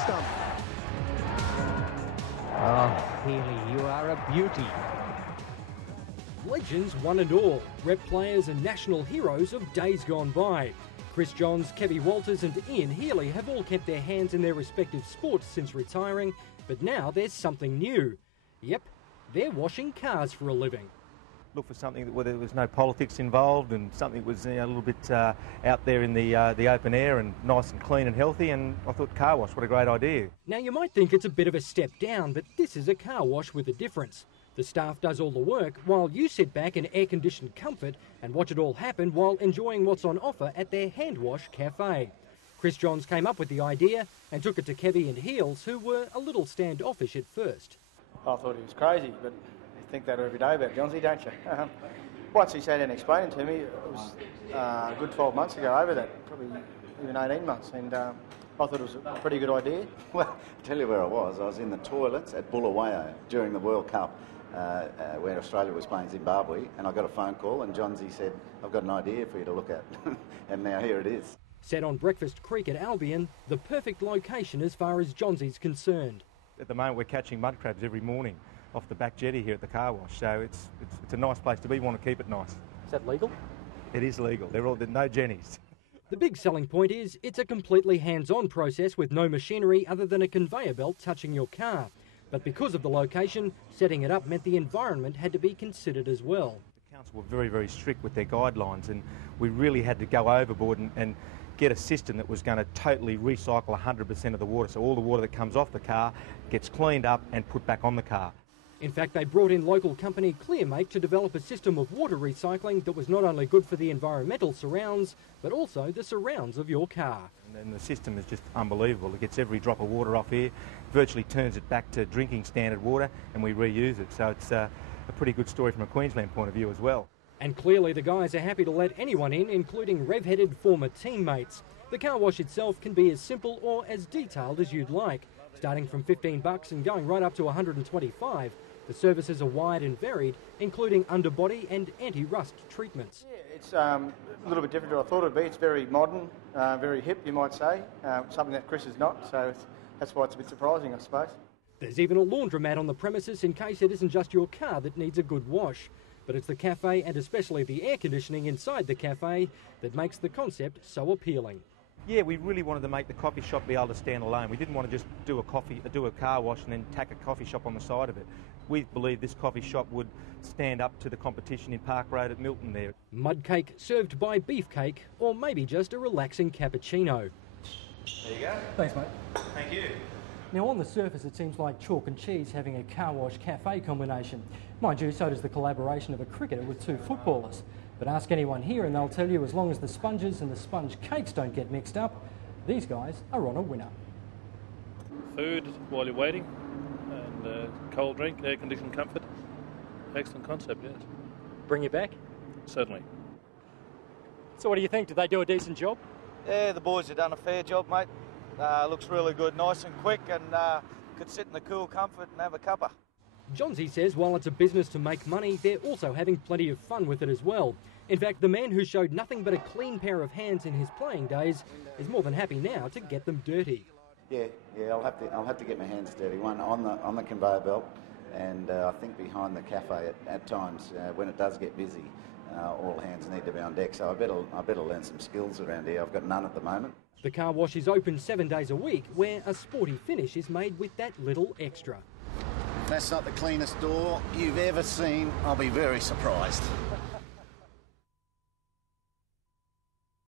stump. Oh, Healy, you are a beauty. Legends one and all, rep players and national heroes of days gone by. Chris Johns, Kevy Walters and Ian Healy have all kept their hands in their respective sports since retiring, but now there's something new. Yep, they're washing cars for a living. Look for something where there was no politics involved and something that was a little bit out there in the open air and nice and clean and healthy, and I thought car wash, what a great idea. Now you might think it's a bit of a step down, but this is a car wash with a difference. The staff does all the work while you sit back in air-conditioned comfort and watch it all happen while enjoying what's on offer at their hand wash cafe. Chris Johns came up with the idea and took it to Kevy and Heels, who were a little standoffish at first. I thought he was crazy, but you think that every day about Johnsy, don't you? Once he sat down and explained it to me, it was a good 12 months ago over that, probably even 18 months, and I thought it was a pretty good idea. Well, I'll tell you where I was in the toilets at Bulawayo during the World Cup where Australia was playing Zimbabwe, and I got a phone call and Johnsy said, I've got an idea for you to look at, and now here it is. Set on Breakfast Creek at Albion, the perfect location as far as Johnsy's concerned. At the moment we're catching mud crabs every morning off the back jetty here at the car wash, so it's a nice place to be. We want to keep it nice. Is that legal? It is legal. There's no jennies. The big selling point is it's a completely hands-on process with no machinery other than a conveyor belt touching your car. But because of the location, setting it up meant the environment had to be considered as well. The council were very, very strict with their guidelines, and we really had to go overboard and get a system that was going to totally recycle 100% of the water. So all the water that comes off the car gets cleaned up and put back on the car. In fact, they brought in local company Clearmake to develop a system of water recycling that was not only good for the environmental surrounds, but also the surrounds of your car. And the system is just unbelievable. It gets every drop of water off here, virtually turns it back to drinking standard water, and we reuse it. So it's a pretty good story from a Queensland point of view as well. And clearly the guys are happy to let anyone in, including rev-headed former teammates. The car wash itself can be as simple or as detailed as you'd like, starting from $15 and going right up to $125. The services are wide and varied, including underbody and anti-rust treatments. Yeah, it's a little bit different to what I thought it would be. It's very modern, very hip, you might say, something that Chris is not, so that's why it's a bit surprising, I suppose. There's even a laundromat on the premises in case it isn't just your car that needs a good wash. But it's the cafe and especially the air conditioning inside the cafe that makes the concept so appealing. Yeah, we really wanted to make the coffee shop be able to stand alone. We didn't want to just do a car wash and then tack a coffee shop on the side of it. We believe this coffee shop would stand up to the competition in Park Road at Milton there. Mud cake served by beefcake, or maybe just a relaxing cappuccino. There you go. Thanks, mate. Thank you. Now, on the surface, it seems like chalk and cheese having a car wash cafe combination. Mind you, so does the collaboration of a cricketer with two footballers. But ask anyone here and they'll tell you as long as the sponges and the sponge cakes don't get mixed up, these guys are on a winner. Food while you're waiting, and cold drink, air-conditioned comfort. Excellent concept, yes. Bring you back? Certainly. So what do you think? Did they do a decent job? Yeah, the boys have done a fair job, mate. Looks really good, nice and quick, and could sit in the cool comfort and have a cuppa. Johnsy says while it's a business to make money, they're also having plenty of fun with it as well. In fact, the man who showed nothing but a clean pair of hands in his playing days is more than happy now to get them dirty. Yeah, I'll have to get my hands dirty. One on the conveyor belt, and I think behind the cafe at times when it does get busy, all hands need to be on deck. So I better learn some skills around here. I've got none at the moment. The car wash is open 7 days a week, where a sporty finish is made with that little extra. If that's not the cleanest door you've ever seen, I'll be very surprised.